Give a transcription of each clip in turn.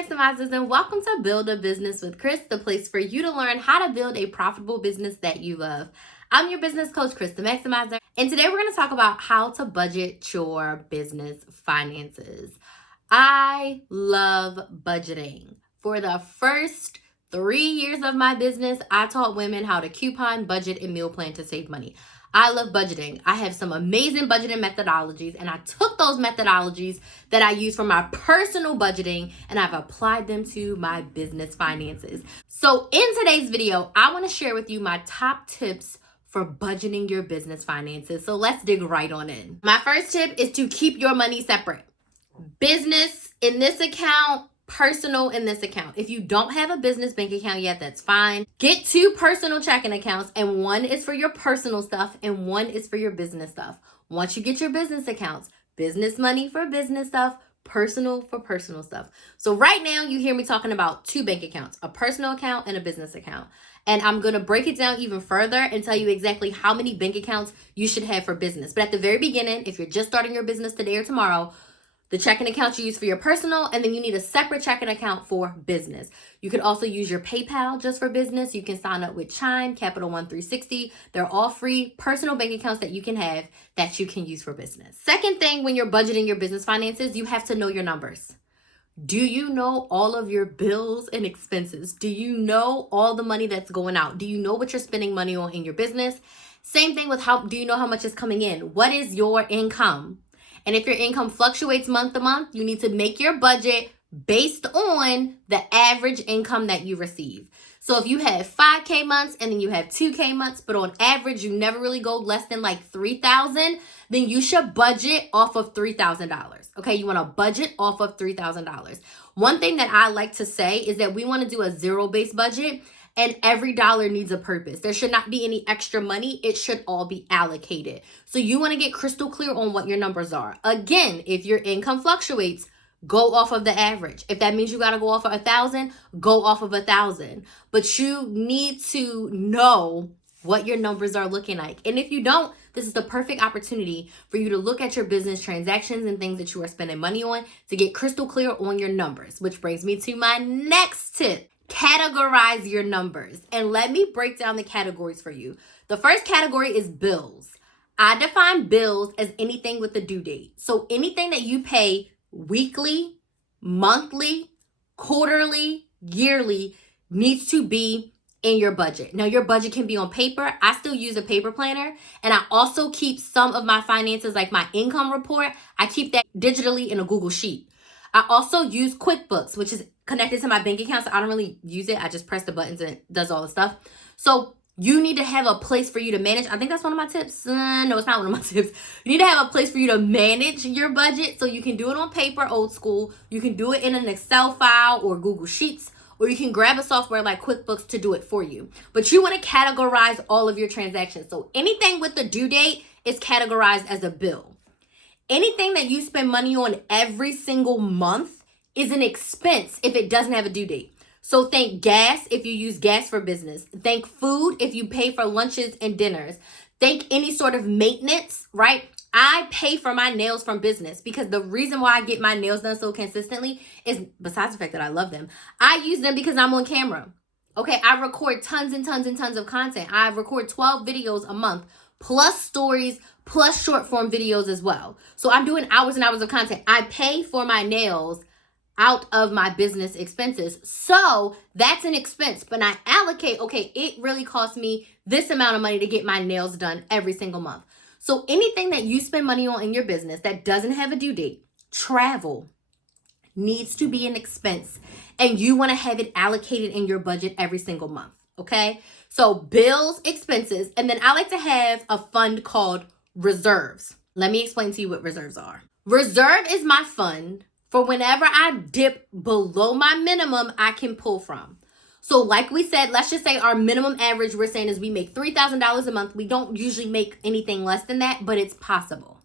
Maximizers, and welcome to Build a Business with Chris, the place for you to learn how to build a profitable business that you love. I'm your business coach, Chris the Maximizer, and today we're going to talk about how to budget your business finances. I love budgeting. For the first 3 years of my business, I taught women how to coupon, budget, and meal plan to save money. I love budgeting. I have some amazing budgeting methodologies, and I took those methodologies that I use for my personal budgeting and I've applied them to my business finances. So in today's video, I want to share with you my top tips for budgeting your business finances. So let's dig right on in. My first tip is to keep your money separate. Business in this account, personal in this account. If you don't have a business bank account yet, that's fine. Get 2 personal checking accounts, and one is for your personal stuff and one is for your business stuff. Once you get your business accounts, business money for business stuff, personal for personal stuff. So right now you hear me talking about 2 bank accounts, a personal account and a business account. And I'm going to break it down even further and tell you exactly how many bank accounts you should have for business. But at the very beginning, if you're just starting your business today or tomorrow, the checking account you use for your personal, and then you need a separate checking account for business. You could also use your PayPal just for business. You can sign up with Chime, Capital One 360. They're all free personal bank accounts that you can have that you can use for business. Second thing, when you're budgeting your business finances, you have to know your numbers. Do you know all of your bills and expenses? Do you know all the money that's going out? Do you know what you're spending money on in your business? Same thing with do you know how much is coming in? What is your income? And if your income fluctuates month to month, you need to make your budget based on the average income that you receive. So if you have 5K months and then you have 2K months, but on average, you never really go less than like $3,000, then you should budget off of $3,000. Okay, you want to budget off of $3,000. One thing that I like to say is that we want to do a zero-based budget. And every dollar needs a purpose. There should not be any extra money. It should all be allocated. So you want to get crystal clear on what your numbers are. Again, if your income fluctuates, go off of the average. If that means you got to go off of 1,000, go off of 1,000. But you need to know what your numbers are looking like. And if you don't, this is the perfect opportunity for you to look at your business transactions and things that you are spending money on to get crystal clear on your numbers, which brings me to my next tip. Categorize your numbers, and let me break down the categories for you. The first category is bills. I define bills as anything with a due date. So anything that you pay weekly, monthly, quarterly, yearly needs to be in your budget. Now, your budget can be on paper. I still use a paper planner, and I also keep some of my finances, like my income report. I keep that digitally in a Google Sheet. I also use QuickBooks, which is connected to my bank account, so I don't really use it. I just press the buttons and it does all the stuff. So you need to have a place for you to manage. I think that's one of my tips. No, it's not one of my tips. You need to have a place for you to manage your budget, so you can do it on paper, old school. You can do it in an Excel file or Google Sheets, or you can grab a software like QuickBooks to do it for you. But you want to categorize all of your transactions. So anything with the due date is categorized as a bill. Anything that you spend money on every single month is an expense if it doesn't have a due date. So think gas if you use gas for business. Think food if you pay for lunches and dinners. Think any sort of maintenance, right? I pay for my nails from business because the reason why I get my nails done so consistently is, besides the fact that I love them, I use them because I'm on camera. Okay, I record tons and tons and tons of content. I record 12 videos a month, plus stories, plus short form videos as well. So I'm doing hours and hours of content. I pay for my nails out of my business expenses. So that's an expense, but I allocate, okay, it really costs me this amount of money to get my nails done every single month. So anything that you spend money on in your business that doesn't have a due date, travel needs to be an expense, and you want to have it allocated in your budget every single month. Okay. So bills, expenses, and then I like to have a fund called reserves. Let me explain to you what reserves are. Reserve is my fund for whenever I dip below my minimum, I can pull from. So like we said, let's just say our minimum average we're saying is we make $3,000 a month. We don't usually make anything less than that, but it's possible.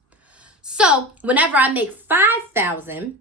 So whenever I make $5,000,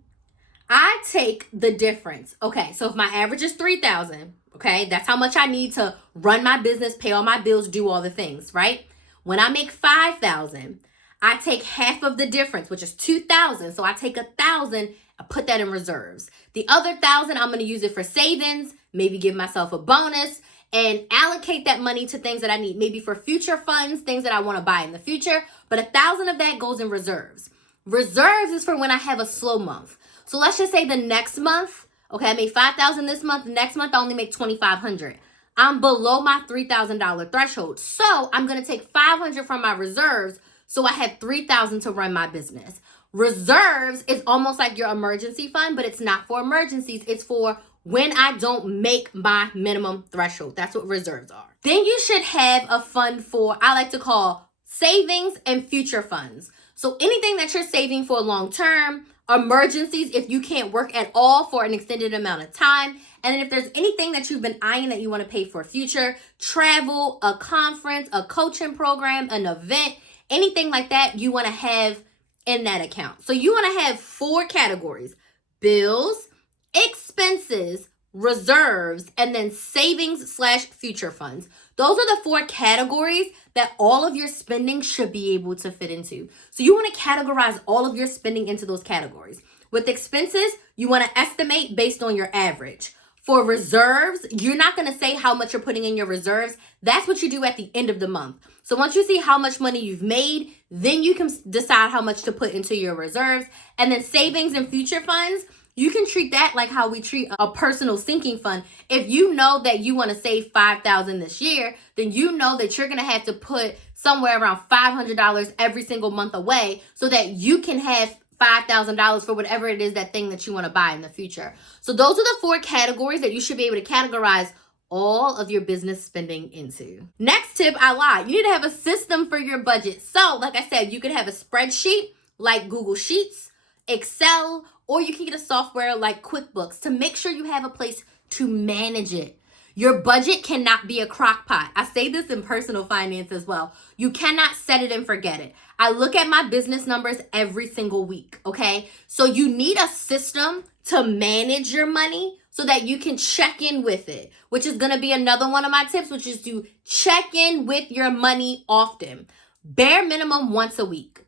I take the difference. Okay, so if my average is $3,000, okay, that's how much I need to run my business, pay all my bills, do all the things, right? When I make $5,000, I take half of the difference, which is $2,000. So I take $1,000, I put that in reserves. The other 1,000, I'm going to use it for savings, maybe give myself a bonus, and allocate that money to things that I need, maybe for future funds, things that I want to buy in the future. But 1,000 of that goes in reserves. Reserves is for when I have a slow month. So let's just say the next month, okay, I made 5,000 this month. Next month, I only make 2,500. I'm below my $3,000 threshold. So I'm going to take 500 from my reserves so I have 3,000 to run my business. Reserves is almost like your emergency fund, but it's not for emergencies. It's for when I don't make my minimum threshold. That's what reserves are. Then you should have a fund for, I like to call savings and future funds. So anything that you're saving for long term, emergencies if you can't work at all for an extended amount of time, and then if there's anything that you've been eyeing that you want to pay for future, travel, a conference, a coaching program, an event, anything like that you want to have in that account. So you want to have 4 categories: bills, expenses, reserves, and then savings/future funds. Those are the 4 categories that all of your spending should be able to fit into. So you want to categorize all of your spending into those categories. With expenses, you want to estimate based on your average. For reserves, you're not going to say how much you're putting in your reserves. That's what you do at the end of the month. So once you see how much money you've made, then you can decide how much to put into your reserves. And then savings and future funds, you can treat that like how we treat a personal sinking fund. If you know that you want to save $5,000 this year, then you know that you're going to have to put somewhere around $500 every single month away so that you can have $5,000 for whatever it is, that thing that you want to buy in the future. So those are the 4 categories that you should be able to categorize all of your business spending into. Next tip, I lied. You need to have a system for your budget. So like I said, you could have a spreadsheet like Google Sheets, Excel, or you can get a software like QuickBooks to make sure you have a place to manage it. Your budget cannot be a crock pot. I say this in personal finance as well. You cannot set it and forget it. I look at my business numbers every single week, okay? So you need a system to manage your money so that you can check in with it, which is going to be another one of my tips, which is to check in with your money often. Bare minimum once a week.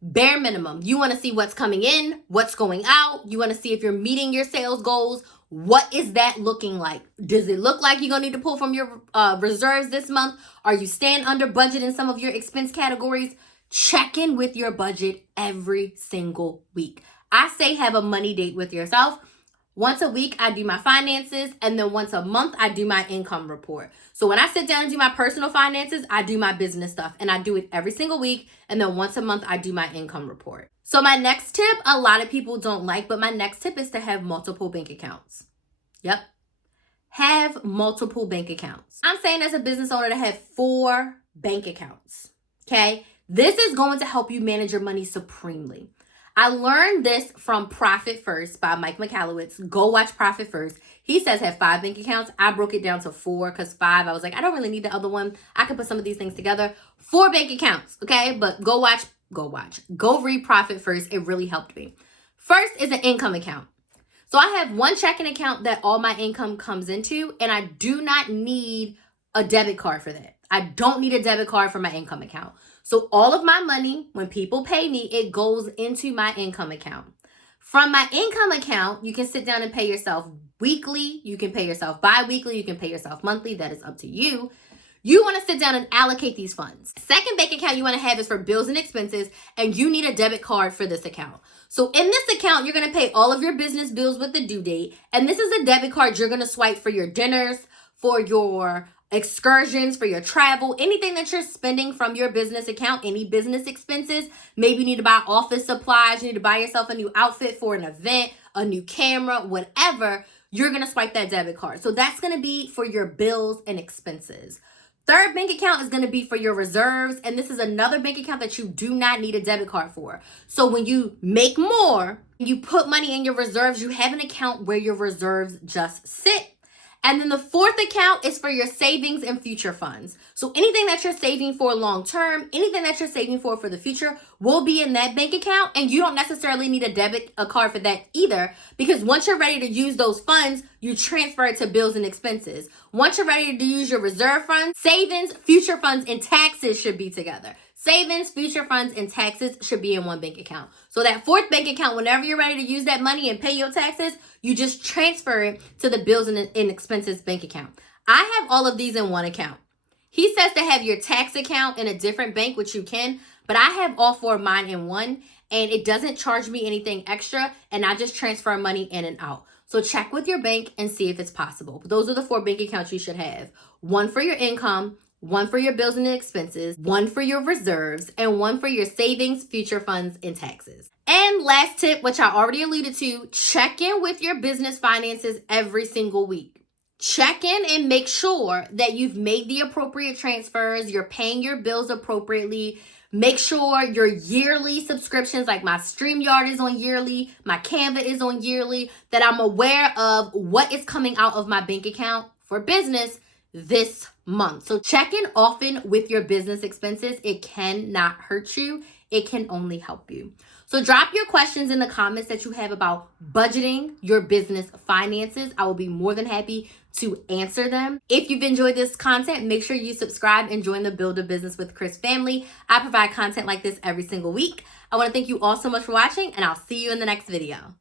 Bare minimum. You want to see what's coming in, what's going out. You want to see if you're meeting your sales goals. What is that looking like? Does it look like you're going to need to pull from your reserves this month? Are you staying under budget in some of your expense categories? Check in with your budget every single week. I say have a money date with yourself. Once a week, I do my finances, and then once a month, I do my income report. So when I sit down and do my personal finances, I do my business stuff, and I do it every single week, and then once a month, I do my income report. So my next tip, a lot of people don't like, but my next tip is to have multiple bank accounts. Yep. Have multiple bank accounts. I'm saying as a business owner to have 4 bank accounts, okay? This is going to help you manage your money supremely. I learned this from Profit First by Mike Michalowicz. Go watch Profit First. He says have 5 bank accounts. I broke it down to 4 because 5, I was like, I don't really need the other one. I could put some of these things together. 4 bank accounts, okay? But go read Profit First. It really helped me. First is an income account. So I have one checking account that all my income comes into, and I do not need a debit card for that. I don't need a debit card for my income account. So all of my money, when people pay me, it goes into my income account. From my income account, you can sit down and pay yourself weekly. You can pay yourself bi-weekly. You can pay yourself monthly. That is up to you. You want to sit down and allocate these funds. Second bank account you want to have is for bills and expenses, and you need a debit card for this account. So in this account, you're going to pay all of your business bills with the due date, and this is a debit card you're going to swipe for your dinners, for your excursions, for your travel, anything that you're spending from your business account, any business expenses. Maybe you need to buy office supplies, you need to buy yourself a new outfit for an event, a new camera, whatever, you're going to swipe that debit card. So that's going to be for your bills and expenses. Third bank account is going to be for your reserves, and this is another bank account that you do not need a debit card for. So when you make more, you put money in your reserves, you have an account where your reserves just sit. And then the fourth account is for your savings and future funds. So anything that you're saving for long term, anything that you're saving for the future will be in that bank account. And you don't necessarily need a card for that either, because once you're ready to use those funds, you transfer it to bills and expenses. Once you're ready to use your reserve funds, savings, future funds, and taxes should be together. Savings, future funds, and taxes should be in one bank account. So that fourth bank account, whenever you're ready to use that money and pay your taxes, you just transfer it to the bills and expenses bank account. I have all of these in one account. He says to have your tax account in a different bank, which you can, but I have all four of mine in one, and it doesn't charge me anything extra, and I just transfer money in and out. So check with your bank and see if it's possible. But those are the four bank accounts you should have. One for your income, one for your bills and expenses, one for your reserves, and one for your savings, future funds, and taxes. And last tip, which I already alluded to, check in with your business finances every single week. Check in and make sure that you've made the appropriate transfers, you're paying your bills appropriately. Make sure your yearly subscriptions, like my StreamYard is on yearly, my Canva is on yearly, that I'm aware of what is coming out of my bank account for business this month. So check in often with your business expenses. It cannot hurt you. It can only help you. So drop your questions in the comments that you have about budgeting your business finances. I will be more than happy to answer them. If you've enjoyed this content, make sure you subscribe and join the Build a Business with Chris family. I provide content like this every single week. I want to thank you all so much for watching, and I'll see you in the next video.